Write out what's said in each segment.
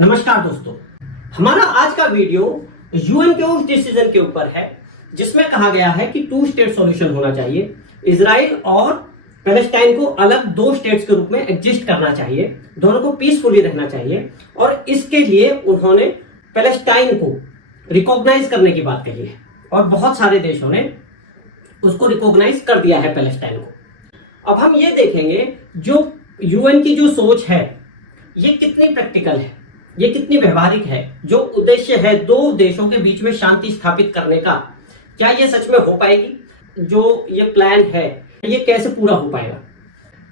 नमस्कार दोस्तों, हमारा आज का वीडियो यूएन के उस डिसीजन के ऊपर है जिसमें कहा गया है कि 2 स्टेट सॉल्यूशन होना चाहिए। इजराइल और पैलेस्टाइन को अलग 2 स्टेट्स के रूप में एग्जिस्ट करना चाहिए, दोनों को पीसफुली रहना चाहिए और इसके लिए उन्होंने पैलेस्टाइन को रिकॉग्नाइज करने की बात कही है और बहुत सारे देशों ने उसको रिकॉग्नाइज कर दिया है पैलेस्टाइन को। अब हम ये देखेंगे जो यूएन की जो सोच है ये कितनी प्रैक्टिकल है, ये कितनी व्यवहारिक है। जो उद्देश्य है 2 देशों के बीच में शांति स्थापित करने का, क्या ये सच में हो पाएगी? जो ये प्लान है ये कैसे पूरा हो पाएगा?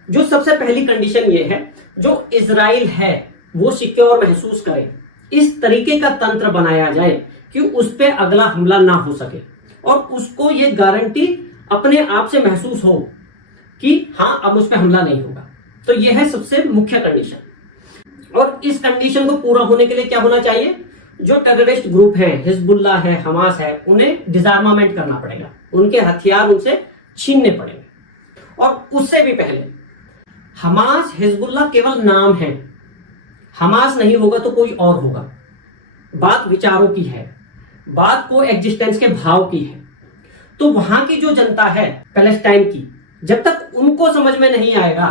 जो सबसे पहली कंडीशन ये है, जो इजराइल है वो सिक्योर महसूस करे, इस तरीके का तंत्र बनाया जाए कि उस पर अगला हमला ना हो सके और उसको ये गारंटी अपने आप से महसूस हो कि हाँ अब उस पर हमला नहीं होगा। तो यह है सबसे मुख्य कंडीशन। और इस कंडीशन को पूरा होने के लिए क्या होना चाहिए? जो टेररिस्ट ग्रुप है, हिजबुल्लाह है, हमास है, उन्हें डिसआर्मामेंट करना पड़ेगा, उनके हथियार उनसे छीनने पड़ेंगे। और उससे भी पहले हमास हिजबुल्लाह केवल नाम है, हमास नहीं होगा तो कोई और होगा। बात विचारों की है, बात को एग्जिस्टेंस के भाव की है। तो वहां की जो जनता है पैलेस्टाइन की, जब तक उनको समझ में नहीं आएगा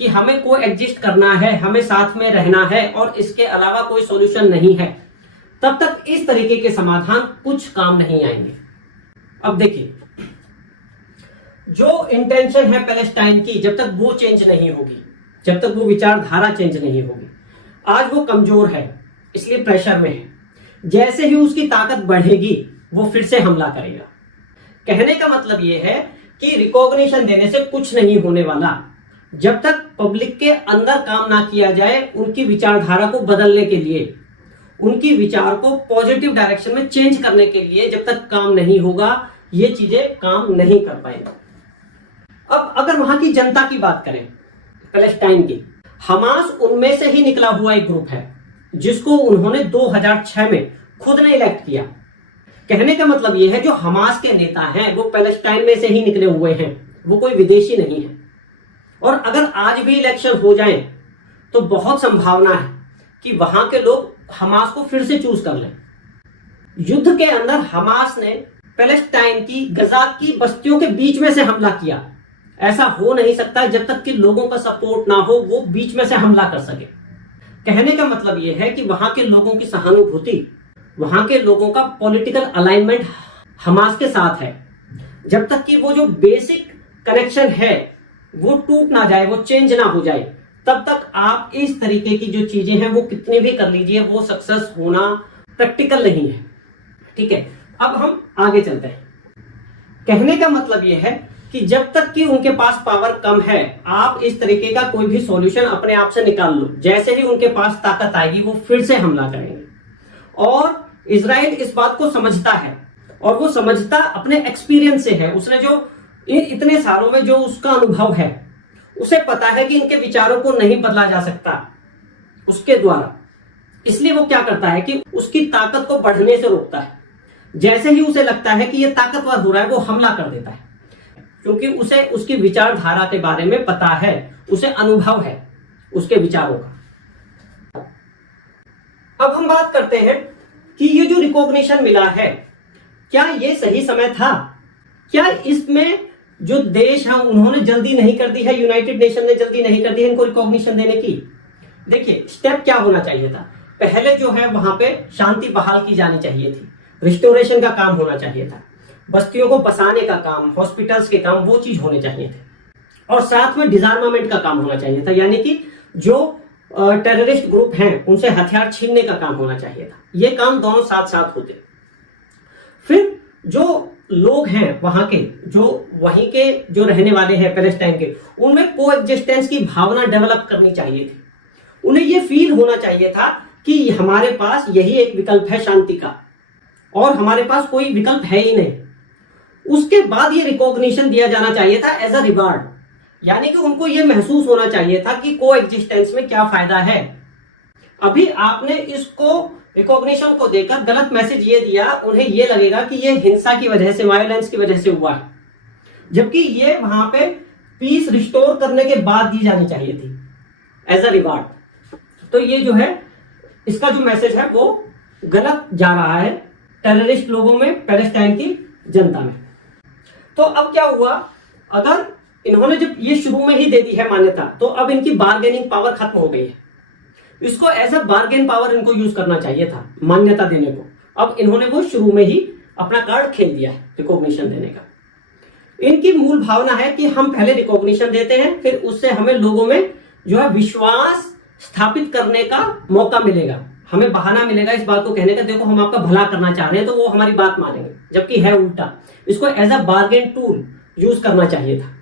कि हमें को एग्जिस्ट करना है, हमें साथ में रहना है और इसके अलावा कोई सॉल्यूशन नहीं है, तब तक इस तरीके के समाधान कुछ काम नहीं आएंगे। अब देखिए, जो इंटेंशन है पैलेस्टाइन की, जब तक वो चेंज नहीं होगी, जब तक वो विचारधारा चेंज नहीं होगी, आज वो कमजोर है इसलिए प्रेशर में है। जैसे ही उसकी ताकत बढ़ेगी वो फिर से हमला करेगा। कहने का मतलब ये है कि रिकॉग्निशन देने से कुछ नहीं होने वाला। जब तक पब्लिक के अंदर काम ना किया जाए, उनकी विचारधारा को बदलने के लिए, उनकी विचार को पॉजिटिव डायरेक्शन में चेंज करने के लिए जब तक काम नहीं होगा, ये चीजें काम नहीं कर पाएंगी। अब अगर वहां की जनता की बात करें, पैलेस्टाइन की, हमास उनमें से ही निकला हुआ एक ग्रुप है जिसको उन्होंने 2006 में खुद ने इलेक्ट किया। कहने का मतलब यह है जो हमास के नेता हैं वो पैलेस्टाइन में से ही निकले हुए हैं, वो कोई विदेशी नहीं है। और अगर आज भी इलेक्शन हो जाए तो बहुत संभावना है कि वहां के लोग हमास को फिर से चूज कर लें। युद्ध के अंदर हमास ने पैलेस्टाइन की गजा की बस्तियों के बीच में से हमला किया। ऐसा हो नहीं सकता जब तक कि लोगों का सपोर्ट ना हो, वो बीच में से हमला कर सके। कहने का मतलब यह है कि वहां के लोगों की सहानुभूति, वहां के लोगों का पॉलिटिकल अलाइनमेंट हमास के साथ है। जब तक कि वो जो बेसिक कनेक्शन है वो टूट ना जाए, वो चेंज ना हो जाए, तब तक आप इस तरीके की जो चीजें हैं वो कितने भी कर लीजिए, वो सक्सेस होना प्रैक्टिकल नहीं है। ठीक है, अब हम आगे चलते हैं। कहने का मतलब यह है कि जब तक कि उनके पास पावर कम है, आप इस तरीके का कोई भी सॉल्यूशन अपने आप से निकाल लो। जैसे ही उनके पास ताकत आएगी वो फिर से हमला करेंगे। और इजराइल इस बात को समझता है और वो समझता अपने एक्सपीरियंस से है। उसने जो इतने सालों में जो उसका अनुभव है, उसे पता है कि इनके विचारों को नहीं बदला जा सकता उसके द्वारा। इसलिए वो क्या करता है कि उसकी ताकत को बढ़ने से रोकता है। जैसे ही उसे लगता है कि ये ताकतवर हो रहा है, वो हमला कर देता है, क्योंकि उसे उसकी विचारधारा के बारे में पता है, उसे अनुभव है उसके विचारों का। अब हम बात करते हैं कि ये जो रिकॉग्निशन मिला है, क्या ये सही समय था? क्या इसमें जो देश हैं उन्होंने जल्दी नहीं कर दी है, यूनाइटेड नेशन ने जल्दी नहीं कर दी है इनको रिकॉग्निशन देने की? देखिए, स्टेप क्या होना चाहिए था? पहले जो है वहां पे शांति बहाल की जानी चाहिए थी, रिस्टोरेशन का काम होना चाहिए था, बस्तियों को बसाने का काम, हॉस्पिटल्स के काम, वो चीज होने चाहिए थे। और साथ में डिसआर्मामेंट का काम होना चाहिए था, यानी कि जो टेररिस्ट ग्रुप हैं उनसे हथियार छीनने का काम होना चाहिए था। ये काम दोनों साथ साथ होते। फिर जो लोग हैं वहां के, जो वहीं के जो रहने वाले हैं पैलेस्टाइन के, उनमें को एग्जिस्टेंस की भावना डेवलप करनी चाहिए थी। उन्हें यह फील होना चाहिए था कि हमारे पास यही एक विकल्प है शांति का और हमारे पास कोई विकल्प है ही नहीं। उसके बाद ये रिकॉग्निशन दिया जाना चाहिए था एज अ रिवार्ड, यानी कि उनको यह महसूस होना चाहिए था कि को एग्जिस्टेंस में क्या फायदा है। अभी आपने इसको रिकॉग्निशन को देकर गलत मैसेज ये दिया, उन्हें ये लगेगा कि ये हिंसा की वजह से, वायलेंस की वजह से हुआ है, जबकि ये वहां पे पीस रिस्टोर करने के बाद दी जानी चाहिए थी एज अ रिवार्ड। तो ये जो है इसका जो मैसेज है वो गलत जा रहा है टेररिस्ट लोगों में, पैलेस्टाइन की जनता में। तो अब क्या हुआ, अगर इन्होंने जब ये शुरू में ही दे दी है मान्यता, तो अब इनकी बार्गेनिंग पावर खत्म हो गई है। इसको एज अ बार्गेन पावर इनको यूज करना चाहिए था मान्यता देने को। अब इन्होंने वो शुरू में ही अपना कार्ड खेल दिया है रिकॉग्निशन देने का। इनकी मूल भावना है कि हम पहले रिकॉग्निशन देते हैं, फिर उससे हमें लोगों में जो है विश्वास स्थापित करने का मौका मिलेगा, हमें बहाना मिलेगा इस बात को कहने का, देखो हम आपका भला करना चाह रहे हैं, तो वो हमारी बात मानेंगे, जबकि है उल्टा। इसको as a bargain tool use करना चाहिए था।